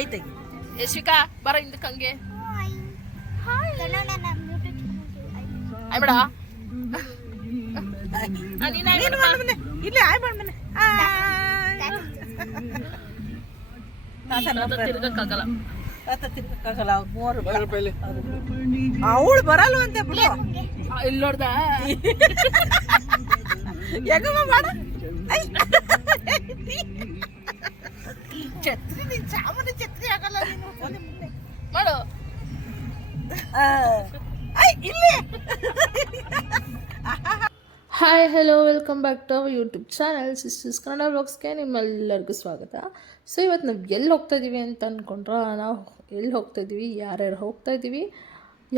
ಕೈ ತೆಗಿ. ಯಶ್ವಿಕಾ ಬರ ಹಿಂದಕ್ಕೆ ಹಂಗೆ ಆಯ್ಬೇಡ ಇಲ್ಲಿ ಆಯ್ ಮಾಡ್ ಮನೆ ತಿರ್ಗಕ್ಕಾಗಲ್ಲ. ತಿರ್ಗಕ್ಕಾಗಲ್ಲ. ಅವಳು ಬರಲ್ವಂತೆ ಬಿಡು. ಇಲ್ಲಿ ನೋಡ್ದ ಯಾಕಮ್ಮ ಮಾಡ ಛತ್ರಿ ನೀನ್ ಚಾಮುಂಡಿ ಛತ್ರಿ ಆಗಲ್ಲ ನೀನು ಮಾಡು. ಇಲ್ಲಿ hi hello welcome back to our YouTube channel sisters Kannada ವ್ಲಾಗ್ಸ್ಗೆ ನಿಮ್ಮೆಲ್ಲರಿಗೂ ಸ್ವಾಗತ. ಸೊ ಇವತ್ತು ನಾವು ಎಲ್ಲಿ ಹೋಗ್ತಾ ಇದ್ದೀವಿ ಅಂತ ಅಂದ್ಕೊಂಡ್ರೆ, ನಾವು ಎಲ್ಲಿ ಹೋಗ್ತಾ ಇದ್ದೀವಿ, ಯಾರ್ಯಾರು ಹೋಗ್ತಾ ಇದ್ದೀವಿ,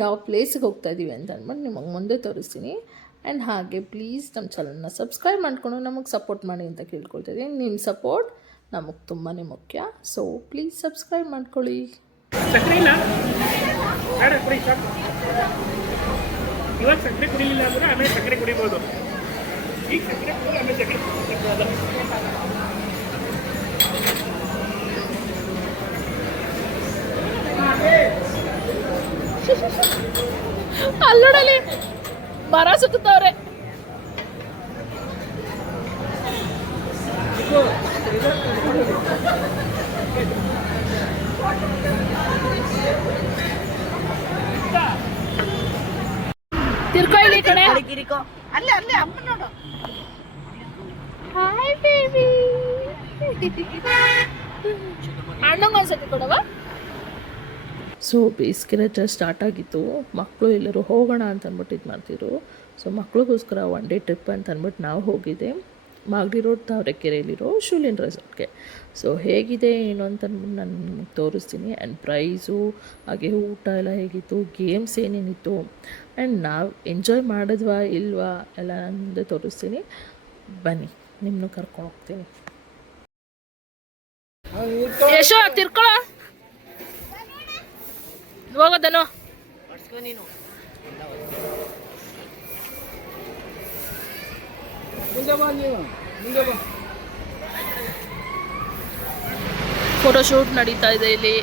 ಯಾವ ಪ್ಲೇಸಿಗೆ ಹೋಗ್ತಾ ಇದ್ದೀವಿ ಅಂತ ಅಂದ್ಬಿಟ್ಟು ನಿಮಗೆ ಮುಂದೆ ತೋರಿಸ್ತೀನಿ. ಆ್ಯಂಡ್ ಹಾಗೆ ಪ್ಲೀಸ್ ನಮ್ಮ ಚಾನಲ್ನ ಸಬ್ಸ್ಕ್ರೈಬ್ ಮಾಡಿಕೊಂಡು ನಮಗೆ ಸಪೋರ್ಟ್ ಮಾಡಿ ಅಂತ ಕೇಳ್ಕೊಳ್ತಿದ್ದೀನಿ. ನಿಮ್ಮ ಸಪೋರ್ಟ್ ನಮಗೆ ತುಂಬಾ ಮುಖ್ಯ. ಸೊ ಪ್ಲೀಸ್ ಸಬ್ಸ್ಕ್ರೈಬ್ ಮಾಡ್ಕೊಳ್ಳಿ. ಇವಾಗ ಸಕ್ಕರೆ ಕುಡಿಲಿಲ್ಲ ಅಂದ್ರೆ ಆಮೇಲೆ ಸಕ್ಕರೆ ಕುಡಿಬೋದು. ಈಗ ಸಕ್ಕರೆ ಕುಡಿದ್ರೆ ಆಮೇಲೆ ಸಕ್ಕರೆ ಕುಡಿಬೋದು. ಅಲ್ಲೋಡಲಿ ಮರ ಸುತ್ತವ್ರೆ. ತಿರ್ಕೊಳ್ಳಿ ಈ ಕಡೆ. ಅಲ್ಲೇ ಅಲ್ಲೇ ಅಮ್ಮ ನೋಡು. Hi baby. ಅಣ್ಣಂಗೆ ಒಂದ್ಸತಿ ಕೊಡವಾ. ಸೊ ಬೇಸಿಗೆ ರಜೆ ಸ್ಟಾರ್ಟ್ ಆಗಿತ್ತು. ಮಕ್ಕಳು ಎಲ್ಲರೂ ಹೋಗೋಣ ಅಂತ ಅಂದ್ಬಿಟ್ಟು ಇದು ಮಾಡ್ತಿದ್ರು. ಸೊ ಮಕ್ಳಿಗೋಸ್ಕರ ಒನ್ ಡೇ ಟ್ರಿಪ್ ಅಂತ ಅಂದ್ಬಿಟ್ಟು ನಾವು ಹೋಗಿದ್ದೆ ಮಾಗಡಿ ರೋಡ್ ತಾವರೆಕೆರೆಯಲ್ಲಿರೋ ಶೂಲಿನ್ ರೆಸಾರ್ಟ್ಗೆ. ಸೊ ಹೇಗಿದೆ ಏನು ಅಂತ ಅಂದ್ಬಿಟ್ಟು ನಾನು ನಿಮಗೆ ತೋರಿಸ್ತೀನಿ. ಆ್ಯಂಡ್ ಪ್ರೈಸು ಹಾಗೆ ಊಟ ಎಲ್ಲ ಹೇಗಿತ್ತು, ಗೇಮ್ಸ್ ಏನೇನಿತ್ತು, ಆ್ಯಂಡ್ ನಾವು ಎಂಜಾಯ್ ಮಾಡಿದ್ವಾ ಇಲ್ವಾ ಎಲ್ಲ ನಾನು ಮುಂದೆ ತೋರಿಸ್ತೀನಿ. ಬನ್ನಿ ನಿಮ್ಮನ್ನು ಕರ್ಕೊಂಡು ಹೋಗ್ತೀನಿ. ಯಶೋ ತಿರ್ಕೊಳ ಹೋಗೋದನು. ಫೋಟೋಶೂಟ್ ನಡೀತಾ ಇದೆ ಇಲ್ಲಿ.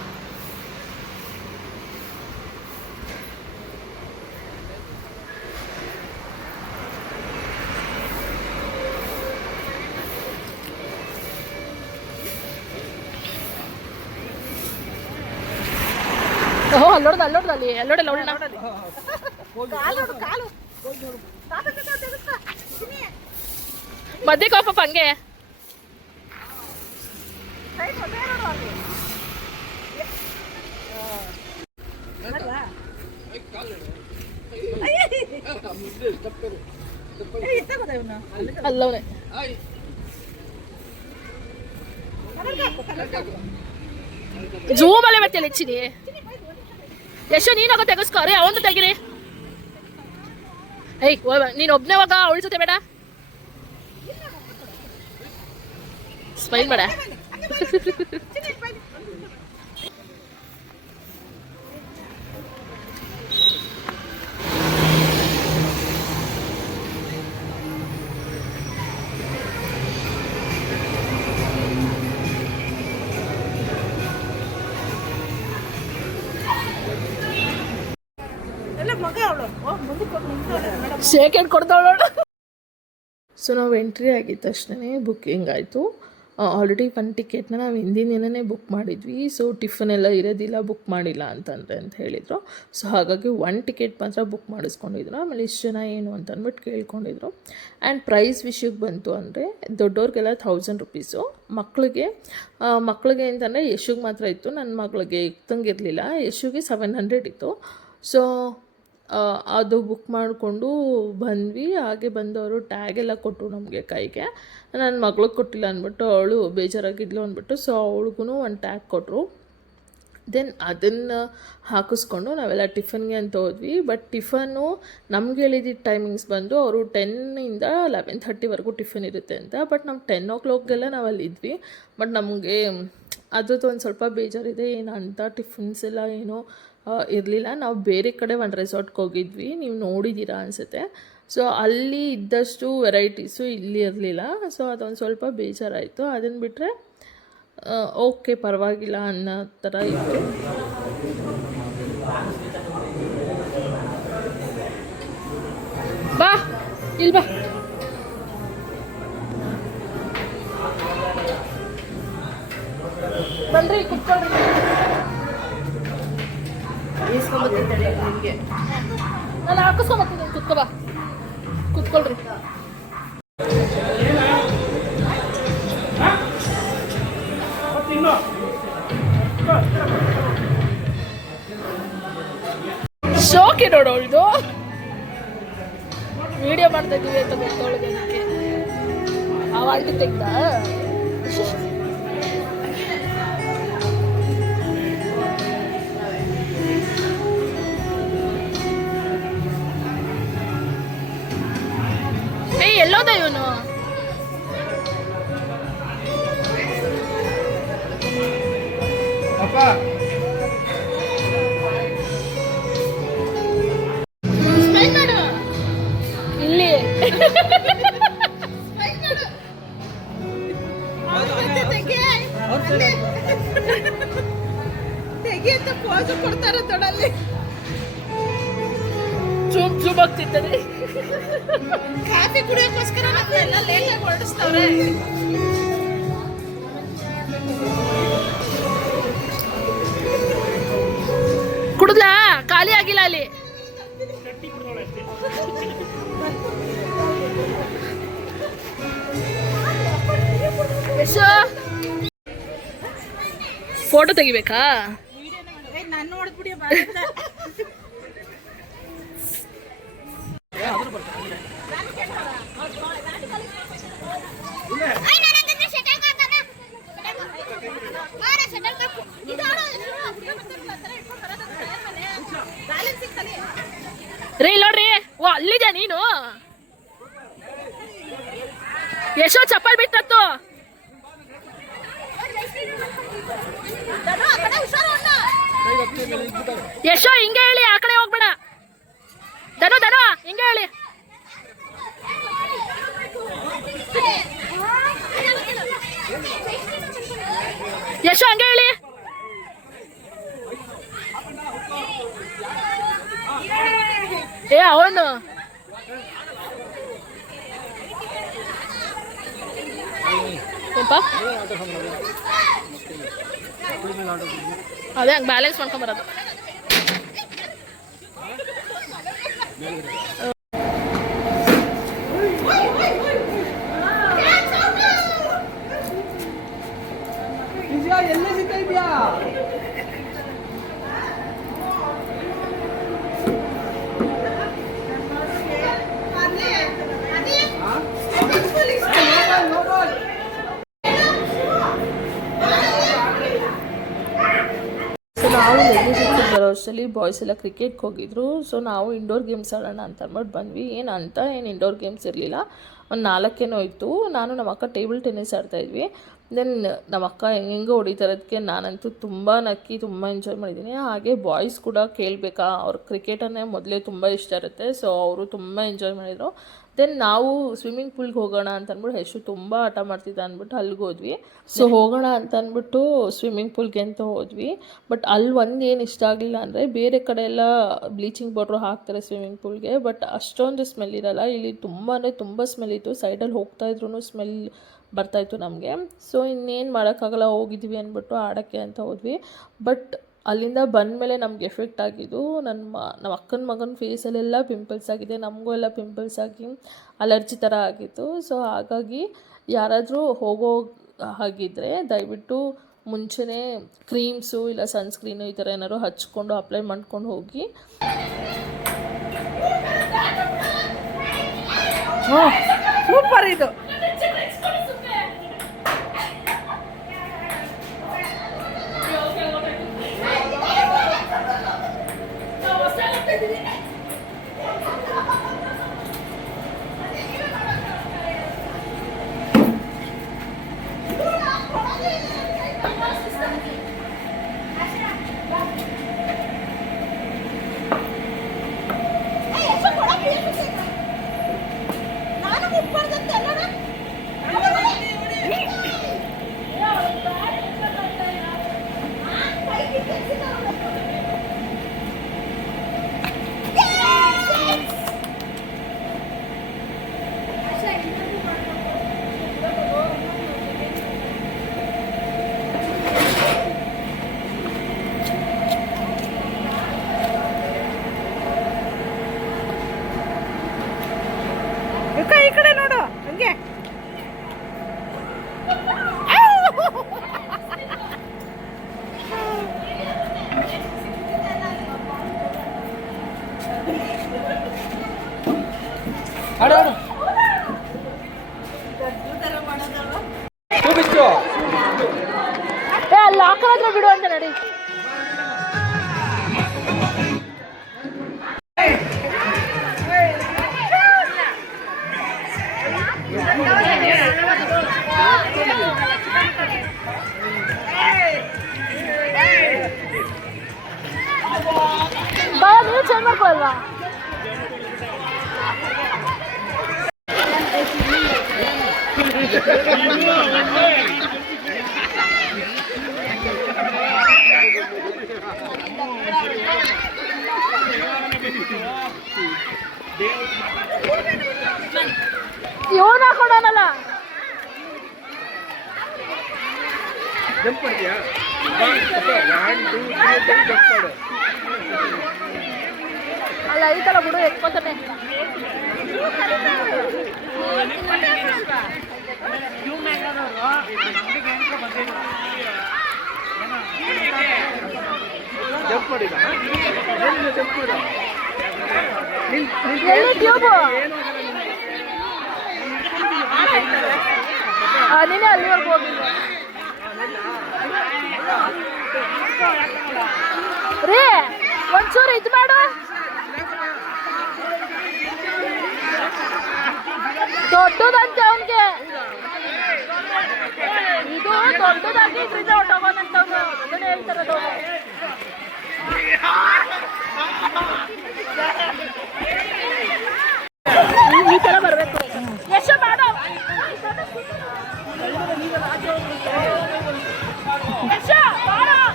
ಓಹೋ ಅಲ್ಲೋಡ್ದ ಅಲ್ಲಿ ಅಲ್ಲೋಡಲ್ಲ ಒಳ್ಳೆ ಮಧ್ಯಕ್ಕೆ ಹೋಗಪ್ಪ ಹಂಗೆ. ಅಲ್ಲವನೇ ಜೂಮಲ್ಲೇ ಮತ್ತೆ ಹೆಚ್ಚಿನಿ. ಯಶೋ ನೀನಾಗ ತೆಗೆಸ್ಕೋ. ಅರೆ ಅವಂದು ತೆಗಿರಿ. ನೀನು ಒಬ್ಬನೇ ಹೋಗ, ಅವಳ ಜೊತೆ ಬೇಡ. ಸ್ಮೈಲ್ ಬೇಡ. ಶೇಕ್ ಕೊಡ್ತಾವಳ. ಸೊ ನಾವು ಎಂಟ್ರಿ ಆಗಿದ ತಕ್ಷಣ ಬುಕ್ಕಿಂಗ್ ಆಯಿತು. ಆಲ್ರೆಡಿ ಒಂದು ಟಿಕೆಟ್ನ ನಾವು ಹಿಂದಿನ ದಿನವೇ ಬುಕ್ ಮಾಡಿದ್ವಿ. ಸೊ ಟಿಫನ್ ಎಲ್ಲ ಇರೋದಿಲ್ಲ, ಬುಕ್ ಮಾಡಿಲ್ಲ ಅಂತ ಹೇಳಿದರು. ಸೊ ಹಾಗಾಗಿ ಒಂದು ಟಿಕೆಟ್ ಮಾತ್ರ ಬುಕ್ ಮಾಡಿಸ್ಕೊಂಡಿದ್ರು. ಆಮೇಲೆ ಇಷ್ಟು ಜನ ಏನು ಅಂತ ಅಂದ್ಬಿಟ್ಟು ಕೇಳ್ಕೊಂಡಿದ್ರು. ಆ್ಯಂಡ್ ಪ್ರೈಸ್ ವಿಷಯಕ್ಕೆ ಬಂತು ಅಂದರೆ ದೊಡ್ಡವ್ರಿಗೆಲ್ಲ 1000 ರುಪೀಸು. ಮಕ್ಕಳಿಗೆ ಅಂತಂದರೆ ಯಶುಗೆ ಮಾತ್ರ ಇತ್ತು, ನನ್ನ ಮಗಳಿಗೆ ಇರ್ತಂಗಿರಲಿಲ್ಲ. ಯಶುಗೆ 700 ಇತ್ತು. ಸೊ ಅದು ಬುಕ್ ಮಾಡಿಕೊಂಡು ಬಂದ್ವಿ. ಹಾಗೆ ಬಂದವರು ಟ್ಯಾಗ್ ಎಲ್ಲ ಕೊಟ್ಟರು ನಮಗೆ ಕೈಗೆ. ನನ್ನ ಮಗಳಿಗೆ ಕೊಟ್ಟಿಲ್ಲ ಅಂದ್ಬಿಟ್ಟು ಅವಳು ಬೇಜಾರಾಗಿದ್ಲು ಅಂದ್ಬಿಟ್ಟು ಸೊ ಅವಳಿಗೂ ಒಂದು ಟ್ಯಾಗ್ ಕೊಟ್ಟರು. ದೆನ್ ಅದನ್ನು ಹಾಕಿಸ್ಕೊಂಡು ನಾವೆಲ್ಲ ಟಿಫನ್ಗೆ ಅಂತ ಹೋದ್ವಿ. ಬಟ್ ಟಿಫನ್ನು ನಮ್ಗೆ ಹೇಳಿದ್ದ ಟೈಮಿಂಗ್ಸ್ ಬಂದು ಅವರು 10ಇಂದ 11:30ವರೆಗೂ ಟಿಫನ್ ಇರುತ್ತೆ ಅಂತ. ಬಟ್ ನಾವು 10 o'clockಗೆಲ್ಲ ನಾವು ಅಲ್ಲಿದ್ವಿ. ಬಟ್ ನಮಗೆ ಅದ್ರದ್ದು ಒಂದು ಸ್ವಲ್ಪ ಬೇಜಾರಿದೆ, ಏನು ಅಂತ ಟಿಫನ್ಸ್ ಎಲ್ಲ ಏನೋ ಇರಲಿಲ್ಲ. ನಾವು ಬೇರೆ ಕಡೆ ಒಂದು ರೆಸಾರ್ಟ್ಗೆ ಹೋಗಿದ್ವಿ, ನೀವು ನೋಡಿದ್ದೀರಾ ಅನಿಸುತ್ತೆ. ಸೊ ಅಲ್ಲಿ ಇದ್ದಷ್ಟು ವೆರೈಟೀಸು ಇಲ್ಲಿ ಇರಲಿಲ್ಲ. ಸೊ ಅದೊಂದು ಸ್ವಲ್ಪ ಬೇಜಾರಾಯಿತು. ಅದನ್ನು ಬಿಟ್ಟರೆ ಓಕೆ ಪರವಾಗಿಲ್ಲ ಅನ್ನೋ ಥರ ಇತ್ತು. ಬಾ ಇಲ್ಲಿ ಬಾ. ಬನ್ರಿ ಕುತ್ಕೊಳ್ರಿ. ನಿಮಗೆ ನಾನು ಹಾಕಿಸ್ಕೊಂಬತ್ತೀನಿ, ಕುತ್ಕೋ ಬಾ, ಕುತ್ಕೊಳ್ರಿ. ಇನ್ನು ಶೋಕಿ ನೋಡೋ ಇದು ವಿಡಿಯೋ ಮಾಡ್ತಾ ಇದ್ದೀವಿ ಅಂತ ಗೊತ್ತೊಳದಕ್ಕೆ ಅವಾಲ್ಟಿ ತೆಗ್ದ. ಏಯ್ ಎಲ್ಲೋದ ಇವನು? ಅಪ್ಪ ಇಲ್ಲಿ ತೆಗಿ ಅಂತ ಪೋಸು ಕೊಡ್ತಾರ ತೊಡಲ್ಲಿ. ಚೂಪ್ ಚೂಪ್ ಆಗ್ತಿದ್ದಾರೆ. ಕಾಫಿ ಕುಡಿಯೋಕ್ಕೋಸ್ಕರ ಎಲ್ಲ ಲೇಟ್ ಆಗಿ ಹೊರಡಿಸ್ತವ್ರೆ. ಕುಡಿದ್ಲಾ? ಖಾಲಿ ಆಗಿಲ್ಲ ಅಲ್ಲಿ. ಕಟ್ಟಿ ಬಿಡೋಳು ಅಷ್ಟೇ. ಫೋಟೋ ತೆಗಿಬೇಕಾ? ನಾನು ನೋಡ್ಬಿಡಿ ರೀ ನೋಡ್ರಿ, ಓ ಅಲ್ಲಿದ್ಯಾ ನೀನು? ಎಷ್ಟೋ ಚಪ್ಪಲ್ ಬಿಟ್ಟತ್ತು. ಯಶೋ ಹಿಂಗೆ ಹೇಳಿ, ಆ ಕಡೆ ಹೋಗ್ಬೇಡ. ಧನು ಧನು ಹಿಂಗೆ ಹೇಳಿ. ಯಶೋ ಹಂಗೆ ಹೇಳಿ. ಏ ಅವನು ಅದೇ ಹಂಗೆ ಬ್ಯಾಲೆನ್ಸ್ ಮಾಡ್ಕೊಂಬರೋದು. ಎಲ್ಲೇ ಸಿಗ್ತಾ ಇದೆಯಾ? ಸೊ ನಾವು ನೆಗ್ಲಿಜಿಬಲ್ ಬರೋ ವರ್ಷದಲ್ಲಿ ಬಾಯ್ಸ್ ಎಲ್ಲ ಕ್ರಿಕೆಟ್ಗೆ ಹೋಗಿದ್ರು. ಸೊ ನಾವು ಇಂಡೋರ್ ಗೇಮ್ಸ್ ಆಡೋಣ ಅಂತ ಅಂದ್ಬಿಟ್ಟು ಬಂದ್ವಿ. ಏನು ಇಂಡೋರ್ ಗೇಮ್ಸ್ ಇರಲಿಲ್ಲ, ಒಂದು 4 ಏನೋ ಇತ್ತು. ನಾನು ನಮ್ಮ ಅಕ್ಕ ಟೇಬಲ್ ಟೆನ್ನಿಸ್ ಆಡ್ತಾಯಿದ್ವಿ. ದೆನ್ ನಮ್ಮ ಅಕ್ಕ ಹೆಂಗೆ ಹೊಡಿತಾರೋದಕ್ಕೆ ನಾನಂತೂ ತುಂಬ ನಕ್ಕಿ ತುಂಬ ಎಂಜಾಯ್ ಮಾಡಿದ್ದೀನಿ. ಹಾಗೆ ಬಾಯ್ಸ್ ಕೂಡ ಕೇಳಬೇಕಾ, ಅವ್ರು ಕ್ರಿಕೆಟನ್ನೇ ಮೊದಲೇ ತುಂಬ ಇಷ್ಟ ಇರುತ್ತೆ. ಸೊ ಅವರು ತುಂಬ ಎಂಜಾಯ್ ಮಾಡಿದರು. ದೆನ್ ನಾವು ಸ್ವಿಮ್ಮಿಂಗ್ ಪೂಲ್ಗೆ ಹೋಗೋಣ ಅಂತ ಅಂದ್ಬಿಟ್ಟು ಯಶು ತುಂಬ ಆಟ ಮಾಡ್ತಿದ್ದ ಅಂದ್ಬಿಟ್ಟು ಅಲ್ಲಿಗೆ ಹೋದ್ವಿ. ಸೊ ಹೋಗೋಣ ಅಂತ ಅಂದ್ಬಿಟ್ಟು ಸ್ವಿಮ್ಮಿಂಗ್ ಪೂಲ್ಗೆ ಅಂತ ಹೋದ್ವಿ. ಬಟ್ ಅಲ್ಲಿ ಒಂದು ಏನು ಇಷ್ಟ ಆಗಲಿಲ್ಲ ಅಂದರೆ, ಬೇರೆ ಕಡೆ ಎಲ್ಲ ಬ್ಲೀಚಿಂಗ್ ಪೌಡ್ರು ಹಾಕ್ತಾರೆ ಸ್ವಿಮ್ಮಿಂಗ್ ಪೂಲ್ಗೆ, ಬಟ್ ಅಷ್ಟೊಂದು ಸ್ಮೆಲ್ ಇರೋಲ್ಲ. ಇಲ್ಲಿ ತುಂಬಾ ತುಂಬ ಸ್ಮೆಲ್ ಇತ್ತು. ಸೈಡಲ್ಲಿ ಹೋಗ್ತಾಯಿದ್ರು ಸ್ಮೆಲ್ ಬರ್ತಾಯಿತ್ತು ನಮಗೆ. ಸೊ ಇನ್ನೇನು ಮಾಡೋಕ್ಕಾಗಲ್ಲ, ಹೋಗಿದ್ವಿ ಅಂದ್ಬಿಟ್ಟು ಆಡೋಕ್ಕೆ ಅಂತ ಹೋದ್ವಿ. ಬಟ್ ಅಲ್ಲಿಂದ ಬಂದಮೇಲೆ ನಮ್ಗೆ ಎಫೆಕ್ಟ್ ಆಗಿದ್ದು, ನಮ್ಮ ಅಕ್ಕನ ಮಗನ ಫೇಸಲ್ಲೆಲ್ಲ ಪಿಂಪಲ್ಸ್ ಆಗಿದೆ, ನಮಗೂ ಎಲ್ಲ ಪಿಂಪಲ್ಸ್ ಆಗಿ ಅಲರ್ಜಿ ಥರ ಆಗಿತ್ತು. ಸೊ ಹಾಗಾಗಿ ಯಾರಾದರೂ ಹೋಗೋ ಹಾಗಿದ್ದರೆ ದಯವಿಟ್ಟು ಮುಂಚೆನೇ ಕ್ರೀಮ್ಸು ಇಲ್ಲ ಸನ್ಸ್ಕ್ರೀನು ಈ ಥರ ಏನಾದ್ರು ಹಚ್ಕೊಂಡು ಅಪ್ಲೈ ಮಾಡ್ಕೊಂಡು ಹೋಗಿ. ಸೂಪರ್ ಇದು. ನಾನು ಈ ಕಡೆ ನೋಡು ಹಂಗೆ ಅಲ್ಲಿ ಆಕಳ ಹತ್ರ ಬಿಡು ಅಂತ ನಡಿ. ಬಾ ನೀವು ಚೇಂಜ್ ಮಾಡ್ಕೊಲ್ವಾ? ಇವನು ಹಾಕೊಂಡನಲ್ಲ. ಜಂಪ್ ಮಾಡ್ತೀಯಾ? 1 2 3 ಜಂಪ್ ಮಾಡು. ಅಲ್ಲ ಐತಲ್ಲ ಬಿಡು ಎಕ್ಕೋತಾನೆ. ಜಂಪ್ ಮಾಡಿದ ಜಂಪ್ ಮಾಡು. ಎಲ್ಲಿ ಟ್ಯೂಬು? ನೀನೇ ಅಲ್ಲಿವರೆಗೂ ಹೋಗಿಲ್ಲ ರೀ. ಒಂಚೂರು ಇದು ಮಾಡು. ದೊಡ್ಡದಂತೆ ಅವನಿಗೆ ಇದು ದೊಡ್ಡದಾಗಿ ಇದ್ರಿಂದ ಹೊಟ್ಟೋಗೋದಂತವ್ನು. ಅದನ್ನೇ ಹೇಳ್ತಾರದು. ಈ ತರ ಬರ್ಬೇಕು. ಎಷ್ಟು ಮಾಡು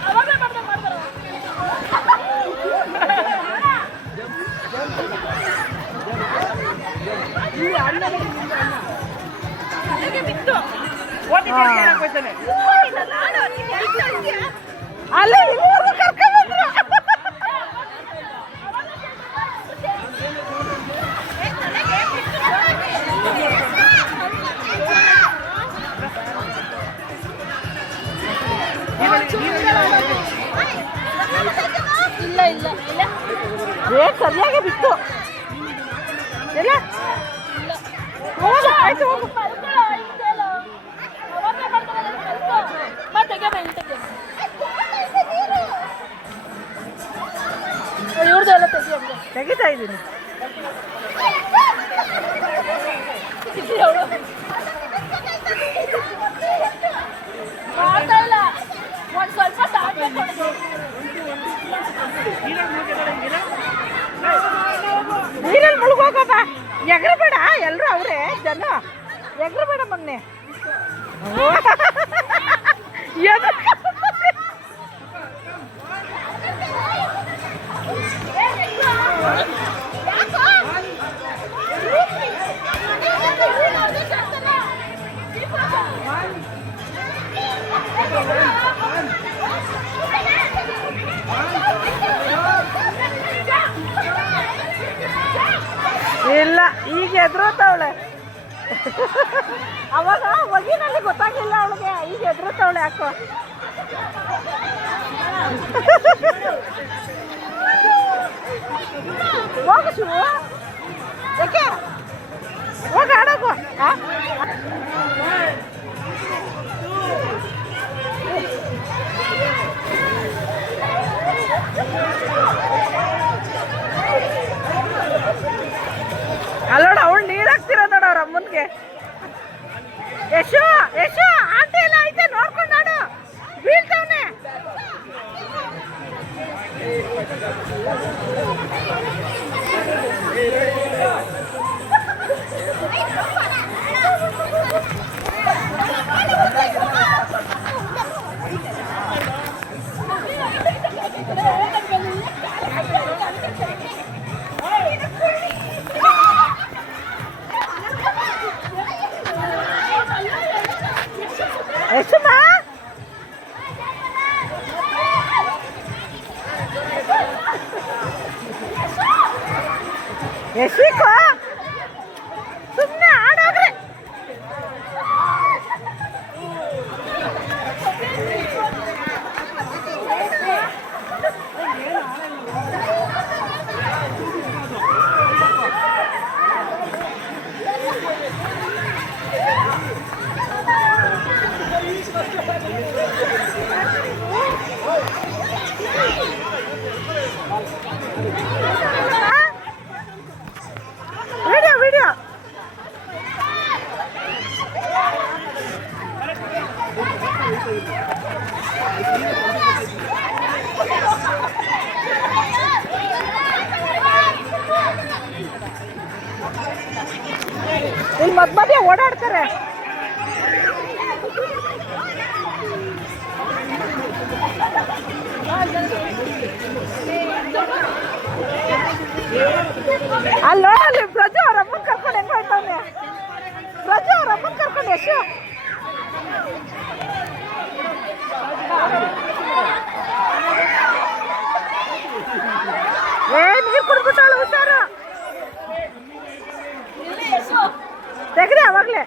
ಅವಾಗಲೇ ಮಾಡ್ದಂಗೆ ಮಾಡ್ತಾರ. ಅಲ್ಲೇ ಇಲ್ಲಿವರೆಗೂ ಕರ್ಕೊಂಡ್ಬಂದ್ರು. ಇಲ್ಲ ಇಲ್ಲ ಇಲ್ಲ ಸರಿಯಾಗಿ ಬಿತ್ತು ಎಲ್ಲ. ಆಯ್ತು ಹೋಗು. ಇವ್ರದ್ದೆಲ್ಲ ತೆಗಿತಾ ಇದ್ದೀನಿ. ಮಾಡ್ತಾ ಇಲ್ಲ. ಒಂದು ಸ್ವಲ್ಪ ಸಾಕ್ಬೇಕು. ನೀರಲ್ಲಿ ಮುಳುಗೋಗಪ್ಪ. ಎಗರಬೇಡ, ಎಲ್ಲರೂ ಅವರೇ ಜನ. ಎಗರಬೇಡ ಮಗ್ನೆ. ಇಲ್ಲ, ಈಗ ಎದುರುತ್ತವಳೆ. ಅವಾಗ ಒಗಿನಲ್ಲಿ ಗೊತ್ತಾಗಿಲ್ಲ ಅವಳಿಗೆ. ಈಗ ಎದುರುತ್ತವಳೆ ಯಾಕೋ. ಹೋಗು ಶಿವು. ಯಾಕೆ ಹೋಗ ಆಡೋಗು. ಅಲ್ಲೋಡ ಅವಳು ನೀರು ಹಾಕ್ತಿರೋ ನೋಡ ಅವ್ರ ಅಮ್ಮನ್ಗೆ. ಯಶು ಯಶು ಆಂಟಿ ಎಲ್ಲ ಐತೆ ನೋಡ್ಕೊಂಡು ನಾಡು ಬೀಳ್ತವನೆ. ಯಶಿಕೋ ಸುಮ್ಮನೆ ಆಡೋಗ್ರೆ. ವಿಡಿಯೋ ವಿಡಿಯೋ ಇಲ್ಲಿ ಮಧ್ಯ ಓಡಾಡ್ತಾರೆ. ಅಲ್ಲ ಅಲ್ಲಿ ಪ್ರಜಾ ಅವ್ರ ಅಮ್ಮನ ಕರ್ಕೊಂಡು ಹೆಂಗ್ ಹೊರಟವನೆ. ಪ್ರಜಾ ಅವ್ರ ಅಮ್ಮನ ಕರ್ಕೊಂಡು ಯಶು ನೀರು ಕುಡ್ಬಿಟ್ಟಾಳು. ಹುಷಾರು ತೆಗ್ರಿ ಅವಾಗ್ಲೇ.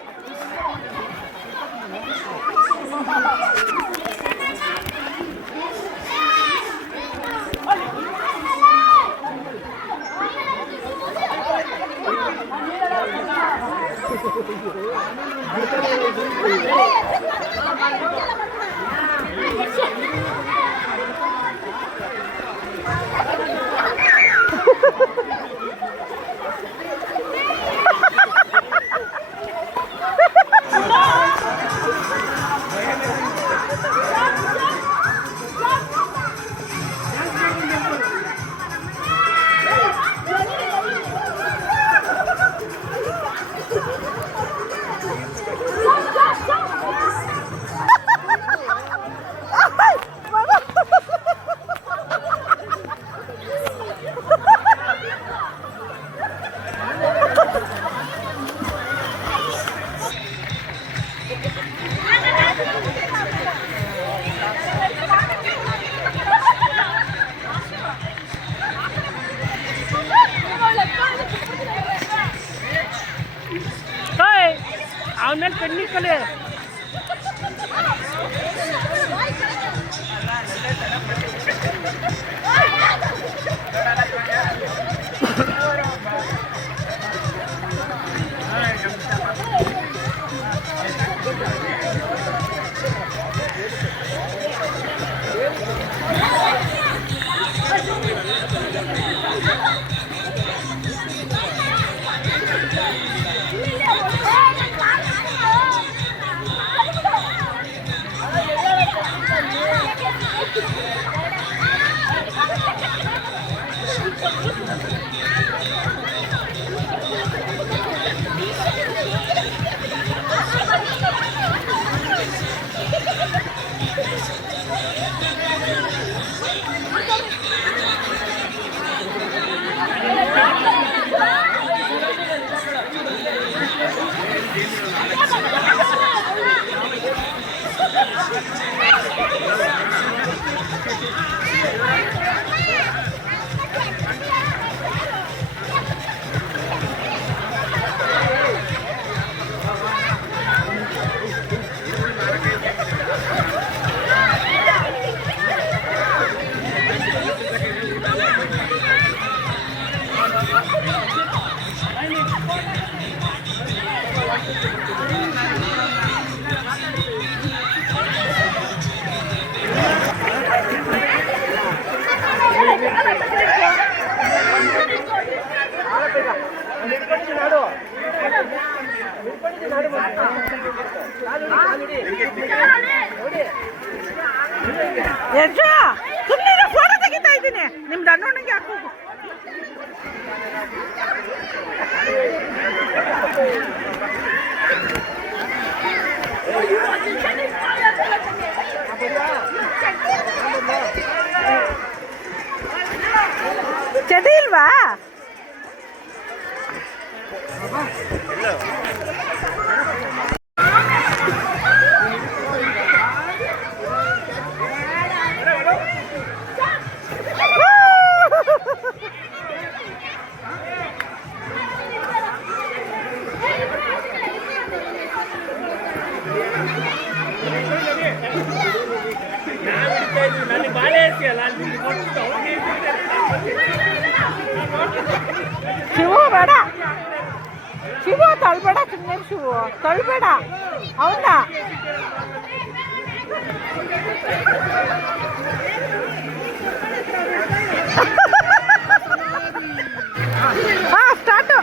ಅವನ ಕಣ್ಣಿಕ್ಕಲೆ ಸುಮ್ಮನೆ ಫೋಟೋ ತೆಗಿತಾ ಇದ್ದೀನಿ. ನಿಮ್ದು ಅಣ್ಣನಿಗೆ ಹಾಕೋ. ಚಟಿ ಇಲ್ವಾ? ಸುಮ್ಮನೆ ಶಿವು ತಳ್ಬೇಡ ಅವನ್ನ. ಹಾ ಸ್ಟಾರ್ಟು.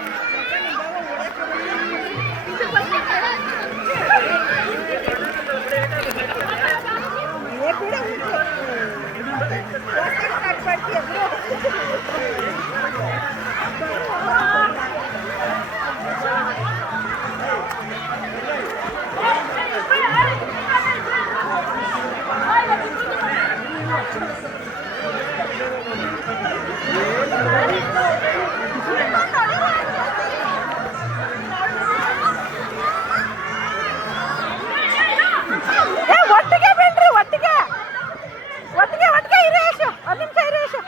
ಒಟ್ಟಿಗೆ ಬಿಡ್ರಿ, ಒಟ್ಟಿಗೆ ಒಟ್ಟಿಗೆ ಒಟ್ಟಿಗೆ ಇರೇಶು. ಒಂದು ನಿಮಿಷ ಇರೇಶು.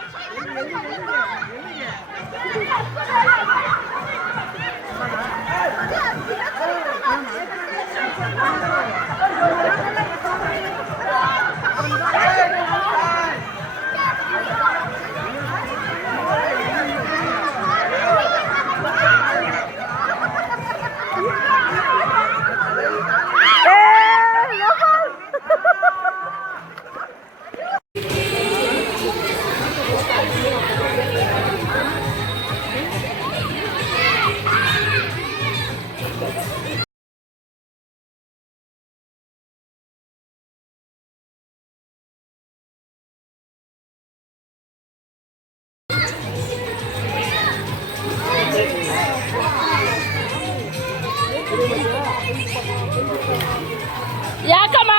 ಯಾಕಮ್ಮ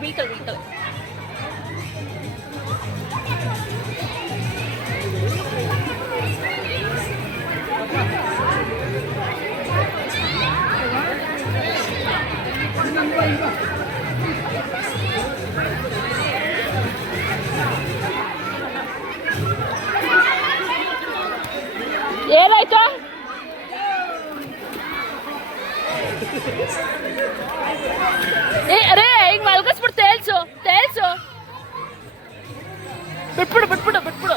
ಬೀಳ್ತವೆ ಬೀಳ್ತವೆ. ಏನಾಯ್ತು? ಅರೇ ಈಗ ಮಲ್ಗಿಸ್ಬಿಟ್ಟು ತೇಲ್ಸು ತೇಲ್ಸು. ಬಿಟ್ಬಿಡು ಬಿಟ್ಬಿಡು ಬಿಟ್ಬಿಡು.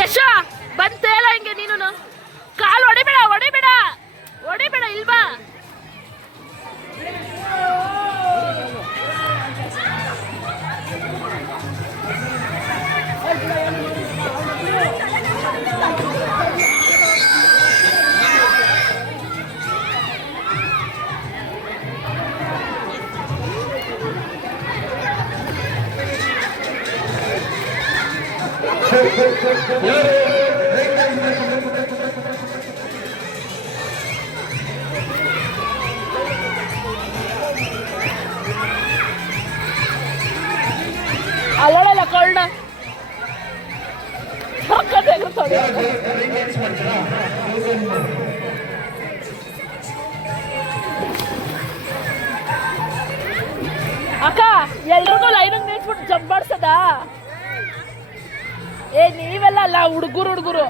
ಯಶ ಬಂದ್ ತೇಲ ಹಿಂಗೆ ನೀನು. ಕಾಲು ಹೊಡಿಬೇಡ ಹೊಡಿಬೇಡ ಹೊಡಿಬೇಡ ಇಲ್ವಾ. ಅಲ್ಲಲ್ಲ ಕೊಳ್ಳ ಅಕ್ಕ ಎಲ್ರಿಗೂ ಲೈನಿಗೆ ನಿಲ್ಸ್ಬಿಟ್ಟು ಜಂಪ್ ಮಾಡ್ಸದ. ನೀವೆಲ್ಲ ಅಲ್ಲ ಹುಡುಗರು ಹುಡುಗರು.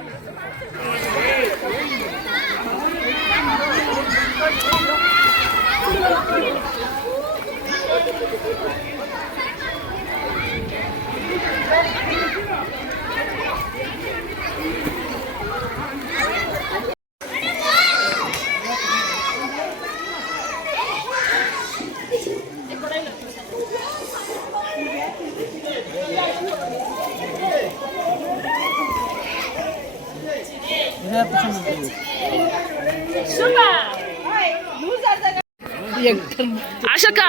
ಆಶಕ್ಕ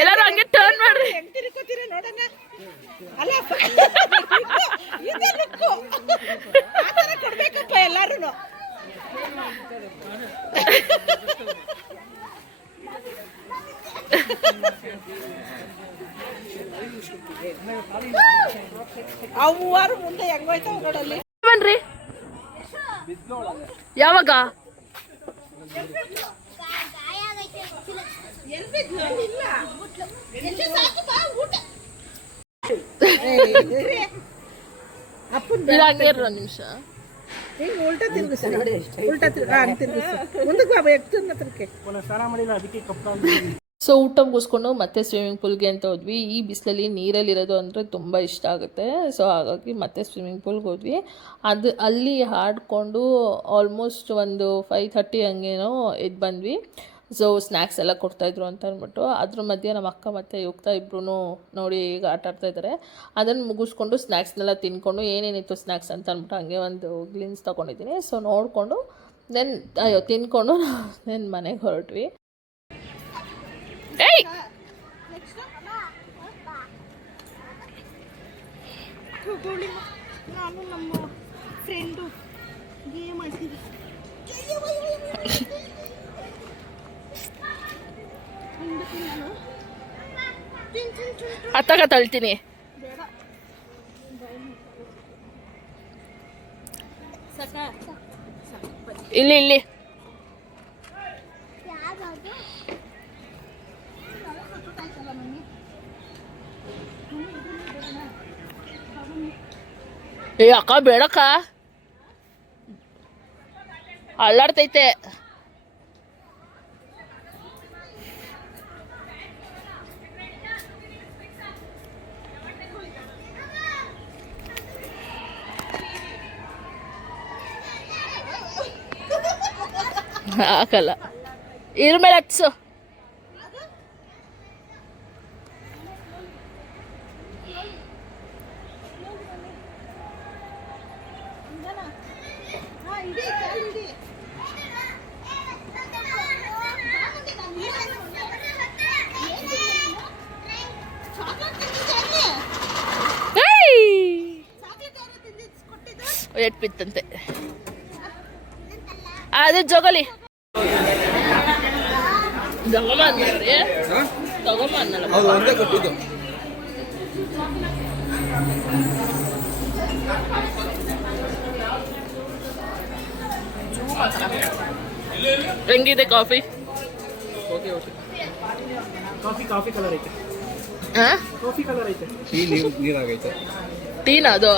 ಎಲ್ಲರೂ ಹಂಗೆ ಟರ್ನ್ ಮಾಡ್ರಿ. ಕೊಡ್ಬೇಕಪ್ಪ ಎಲ್ಲಾರು. ಅವ್ವಾರು ಮುಂದೆ ಹೆಂಗೋಯ್ತಾವ ನೋಡಲ್ಲಿ. ಬನ್ರಿ ಯಾವಾಗ ನಿಮಿಷ ಉಲ್ಟಾ ತಿರುಗಿಸ ಉಲ್ಟಾ ತಿರುಗಿಸ ಮುಂದಕ್ಕೆ ಬಾಬಾ ಎಷ್ಟು ಹತ್ರಕ್ಕೆ ಸ್ನಾನ ಮಾಡಿಲ್ಲ ಅದಕ್ಕೆ ಕಪ್ಪ ಸೊ ಊಟ ಮುಗಿಸ್ಕೊಂಡು ಮತ್ತೆ ಸ್ವಿಮ್ಮಿಂಗ್ ಪೂಲ್ಗೆ ಅಂತ ಹೋದ್ವಿ. ಈ ಬಿಸಿಲಲ್ಲಿ ನೀರಲ್ಲಿರೋದು ಅಂದರೆ ತುಂಬ ಇಷ್ಟ ಆಗುತ್ತೆ. ಸೊ ಹಾಗಾಗಿ ಮತ್ತೆ ಸ್ವಿಮ್ಮಿಂಗ್ ಪೂಲ್ಗೆ ಹೋದ್ವಿ. ಅಲ್ಲಿ ಆಡ್ಕೊಂಡು ಆಲ್ಮೋಸ್ಟ್ ಒಂದು 5:30 ಹಂಗೇನೋ ಎದ್ದು ಬಂದ್ವಿ. ಸೊ ಸ್ನ್ಯಾಕ್ಸ್ ಎಲ್ಲ ಕೊಡ್ತಾಯಿದ್ರು ಅಂತ ಅಂದ್ಬಿಟ್ಟು ಅದ್ರ ಮಧ್ಯೆ ನಮ್ಮ ಅಕ್ಕ ಮತ್ತು ಯುಕ್ತ ಇಬ್ಬರೂ ನೋಡಿ ಈಗ ಆಟ ಆಡ್ತಾಯಿದ್ದಾರೆ. ಅದನ್ನು ಮುಗಿಸ್ಕೊಂಡು ಸ್ನ್ಯಾಕ್ಸ್ನೆಲ್ಲ ತಿನ್ಕೊಂಡು ಏನೇನಿತ್ತು ಸ್ನ್ಯಾಕ್ಸ್ ಅಂತ ಅಂದ್ಬಿಟ್ಟು ಹಂಗೆ ಒಂದು ಗ್ಲಿನ್ಸ್ ತೊಗೊಂಡಿದ್ದೀನಿ. ಸೊ ನೋಡಿಕೊಂಡು ತಿನ್ಕೊಂಡು ದೆನ್ ಮನೆಗೆ ಹೊರಟ್ವಿ. ಏಯ್ ನಾನು ನಮ್ಮ ಫ್ರೆಂಡು ಗೇಮ್ ಆಡ್ತೀವಿ. ಅತ್ತಾಗ ತಳ್ತೀನಿ. ಇಲ್ಲಿ ಏ ಅಕ್ಕ ಬೇಡಕ್ಕ, ಅಲ್ಲಾಡ್ತೈತೆ. ಹಾಕಲ್ಲ, ಇದ್ರ ಮೇಲೆ ಹತ್ಸು. ಎಟ್ಬಿತ್ತಂತೆ ಅದೇ ಜೋಗಲಿ ತಗೊಂಬ ಅಂದ್ರಿ, ತಗೊಂಬ ಅನ್ನಲ್ಲ. ಹೆಂಗಿದೆ ಕಾಫಿ? ಕಾಫಿ ಕಲರ್ ಐತೆ. ಕಾಫಿ ಕಲರ್ ಐತೆ. ನೀರಾಗೈತೆ. ಟೀನಾ ಅದು?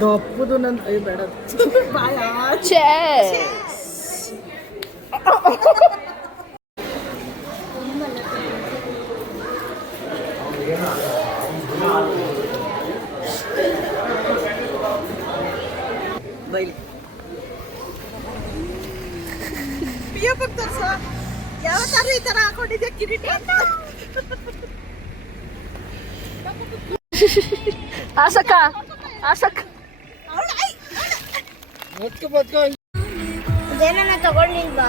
ದಪ್ಪದು ನನ್ನ ಬೇಡ ಬೈಲಿ ಯಾವತ್ತಾರು ಈ ತರ ಹಾಕೊಂಡಿದ್ಯಾ ಕಿರೀಟ ಅಂತ? ಆಸಕ್ಕ ಏನನ್ನ ತಗೊಂಡಿಲ್ವಾ?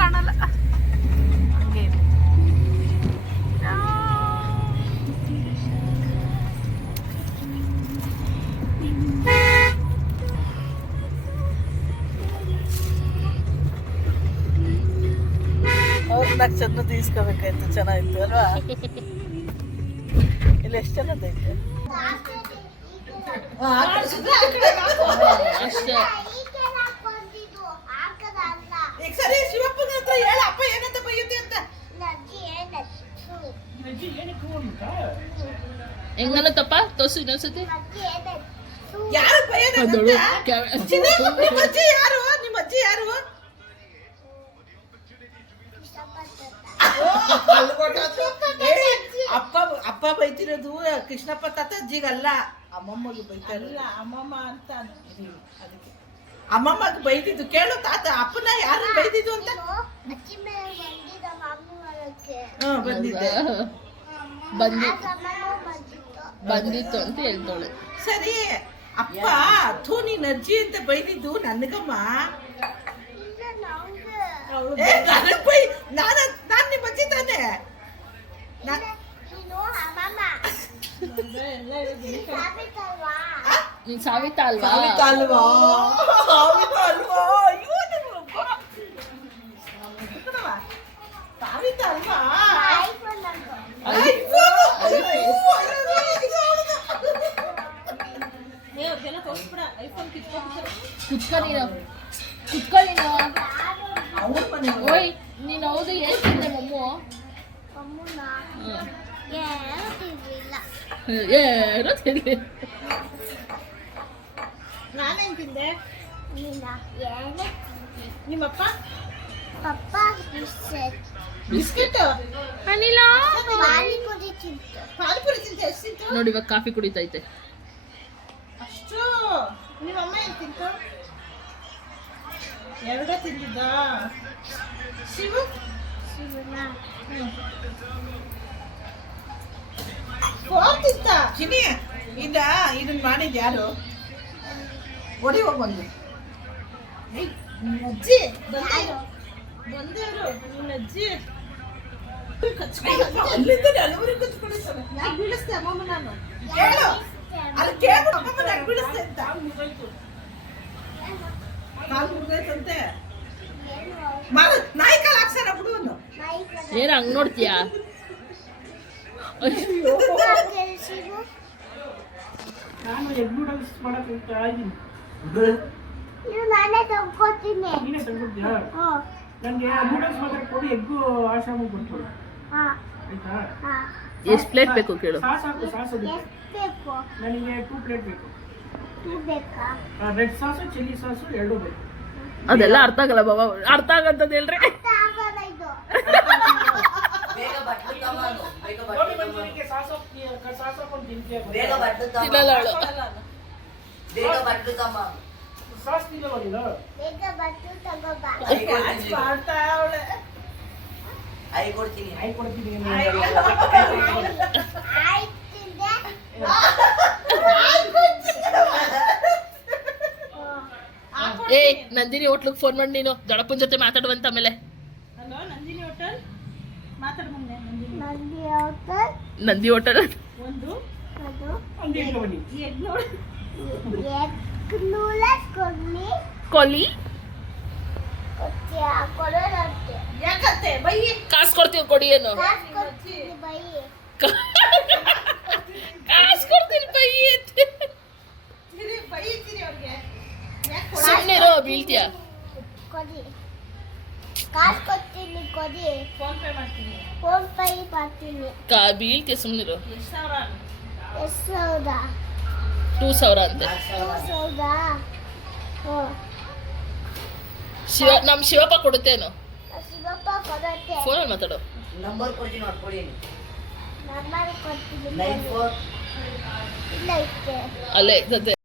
ಕಾಣಲ್ಲ. ಅವ್ರನ್ನ ಚೆಂದ ತೀಸ್ಕೋಬೇಕಾಯ್ತು. ಚೆನ್ನಾಗಿತ್ತು ಅಲ್ವಾ? ಇಲ್ಲಿ ಎಷ್ಟು ಚೆನ್ನದೈತೆ. ಸರಿ ಶಿವಪ್ಪನ ಹತ್ರ ಹೇಳ, ಅಪ್ಪ ಏನಂತ ಬೈಯುತ್ತೆ ಅಂತ. ಹೆಂಗನ್ನತ್ತಪ್ಪ ತೋರ್ಸು ಇನ್ನೊಂದ್ಸತಿ. ಯಾರು ಬೈಯೋದು? ನಿಮ್ಮ ಅಜ್ಜಿ ಯಾರು? ನಿಮ್ಮ ಅಜ್ಜಿ ಯಾರು? ಅಪ್ಪ ಬೈತಿರೋದು ಕೃಷ್ಣಪ್ಪ ತಾತ ಅಜ್ಜಿಗಲ್ಲ, ಅಮ್ಮಮ್ಮಗೆ ಬೈತಾರಲ್ಲ. ಅಮ್ಮಮ್ಮ ಅಂತ ಅದಕ್ಕೆ ಅಮ್ಮಮ್ಮಗೆ ಬೈದಿದ್ದು ಕೇಳು. ತಾತ ಅಪ್ಪನ ಯಾರು ಬೈದಿದ್ದು ಅಂತ ಬಂದಿದ್ದೆ, ಬಂದಿತ್ತು ಅಂತ ಹೇಳ್ತಾಳೆ. ಸರಿ ಅಪ್ಪ ಥೂ ನೀನ್ ಅಜ್ಜಿ ಅಂತ ಬೈದಿದ್ದು ನನ್ಗಮ್ಮ. ನಾನು ನಿಮ್ಮ ಅಜ್ಜಿ ತಾನೆ. ನೀನ್ ಸಾವಿತ ಅಲ್ವಾ? ಅಲ್ವಾ? ಕುತ್ಕೊಳ್ಳಿ ಅವ್ರ ಮನೆ ಓಯ್ ನೀನು ಹೌದು ಹೇಳ್ತಿದ್ದೆ ಮಮ್ಮು ಅಮ್ಮನ ಏನು ತಿಂದಿಲ್ಲ. ಏನೋ ತಿಂದೆ ನಾನೇನ್ ತಿಂದೆ ನೀನ ಏನು ನಿಮ್ಮಪ್ಪ ಪಪ್ಪ ಬಿಸ್ಕೆಟ್ ಬಿಸ್ಕೆಟ್ ಅನಿಲ ಪಾನಿಪುರಿ ತಿಂತು. ಪಾನಿಪುರಿ ತಿಂತೆ ಎಷ್ಟು ತಿಂತು ನೋಡಿ ಇವಾಗ ಕಾಫಿ ಕುಡಿತೈತೆ ಅಷ್ಟು ನಿಮ್ಮಮ್ಮ ಏನ್ ತಿಂತು ಎರಡೇ ತಿಂದಿದ್ದ ಶಿವು ಶಿವನ ಫೋರ್ ತಿಂತ ಚಿನಿ ಇದನ್ನ ಮಾಡಿದ್ ಯಾರು ಒಡಿ ಹೋಗ್ಬಂದು ಅಜ್ಜಿ ಬಂದೇವ್ರು ನಿನ್ನ ಅಜ್ಜಿ ಅಲ್ಲಿಂದ ಹಲವರು ಕಚ್ಕೊಂಡಿರ್ತಾರೆ ಯಾಕೆ ಬೀಳಿಸ್ತೆ ಅಮ್ಮಮ್ಮ ನಾನು ಕೇಳು ಅಲ್ಲಿ ಕೇಳು ಅಮ್ಮಮ್ಮ ಯಾಕೆ ಬೀಳಿಸ್ತೆ ಅಂತ ಕಾಲು ಮುಗ್ದೈತಂತೆ ನಾಯಿ ಕಾಲು ಹಾಕ್ಸಾರ ಬಿಡುವನು ಏನು ಹಂಗೆ ನೋಡ್ತೀಯಾ ಶಿವು ನಾನು ಎಗ್ ನೂಡಲ್ಸ್ ಮಾಡಕ್ಕೆ ಹೋಗ್ತಾ ಇದ್ದೀನಿ. ನೀವು ನಾನೇ ತಗೋತೀನಿ. ನೀನೇ ತಂದ್ಕೊಡ್ತೀಯಾ? ಹ್ಞೂ ನನಗೆ ನೂಡಲ್ಸ್ ಮಾತ್ರ ಕೊಡಿ, ಎಗ್ಗು ಆಶ್ರಮಕ್ಕೆ ಕೊಡ್ತೀವಿ. ಹಾಂ ಆಯ್ತಾ? ಹಾಂ ಎಷ್ಟು ಪ್ಲೇಟ್ ಬೇಕು ಕೇಳು ಸಾಸ್ ಹಾಕು, ಸಾಸ್ ಅದಕ್ಕೆ. ಎಷ್ಟು ಬೇಕು? ನನಗೆ 2 ಪ್ಲೇಟ್ ಬೇಕು. 2 ಬೇಕಾ? ರೆಡ್ ಸಾಸು ಚಿಲ್ಲಿ ಸಾಸು 2 ಬೇಕು. ಅದೆಲ್ಲ ಅರ್ಥ ಆಗಲ್ಲ ಬಾಬಾ ಅರ್ಥ ಆಗಂತದ್ದು ಹೇಳ್ರಿ ಅರ್ಥ ಆಗಲ್ಲ ಇದು. ಗೋಬಿ ಮಂಚೂರಿಗೆ ಸಾಸ್ ಹಾಕೊಂಡು ತಿಂತೀಯ? ತಿನ್ನಲ್ಲ ಅವಳು ಸಾಸ್ ತಿನ್ನಲ್ಲ ನೀನು? ಬೇಗ ಬಟ್ಟು ತಗೋಬಾ. ಮಾಡ್ತಾ ಅವಳೆ ಆಯ್ ಕೊಡ್ತೀನಿ ಆಯ್ತಿದೆ. ಏ ನಂದಿನಿ ಹೋಟ್ಲಿಗೆ ಫೋನ್ ಮಾಡಿ ನೀನು ದೊಡ್ಡಪ್ಪನ ಜೊತೆ ಮಾತಾಡುವಂತ ಆಮೇಲೆ ಹಲೋ ನಂದಿನಿ ಹೋಟೆಲ್ ಮಾತಾಡ ಮೊನ್ನೆ ನಂದಿನಿ ನಂದಿ ಹೋಟೆಲ್ ನಂದಿ ಹೋಟೆಲ್ ಒಂದು ಅದು ಒಂದು ಇಟ್ಕೊ ಬನ್ನಿ. ಎಗ್ ನೋಡಿ ಎಗ್ ನೂಡಲ್ಸ್ ಕೊಡ್ಲಿ. ಕೊಲಿ ಕೊಡೋದಂತೆ. ಯಾಕಂತೆ ಬೈ ಕಾಸು ಕೊಡ್ತೀವಿ ಕೊಡಿ ಏನು ಕಾಸು ಕೊಡ್ತೀನಿ ಬೈ. ಕಾಸು ಕೊಡ್ತೀನಿ ಬೈ ಬೈತೀರಿ ಅವ್ರಿಗೆ ಸುಮ್ಮನೆ ಬೀಳ್ತೀಯ ಕೊಡಿ. ಕಾಸು ಕೊಡ್ತೀನಿ ಕೊಡಿ. ಫೋನ್ ಪೇ ಮಾಡ್ತೀನಿ ಫೋನ್ ಪೇ ಮಾಡ್ತೀನಿ. ಬೀಳ್ತೀಯ ಸುಮ್ಮನಿರು ಎಷ್ಟು ಸಾವಿರ ಎಷ್ಟು ಸಾವಿರ? 2000 ಅಂತೆ 2000. ಹ್ಞೂ ನಮ್ಮ ಶಿವಪ್ಪ ಕೊಡುತ್ತೇನು ಶಿವಪ್ಪ ಕೊಡುತ್ತೆ. ಫೋನಲ್ಲಿ ಮಾತಾಡು ನಂಬರ್ ಕೊಡ್ತೀನಿ ನೋಡಿ ಕೊಡಿ ನಂಬರ್ ಕೊಡ್ತೀನಿ. 94 ಇಲ್ಲ ಇಷ್ಟೇ. ಅಲ್ಲೇ ಇದ್ದದ್ದೆ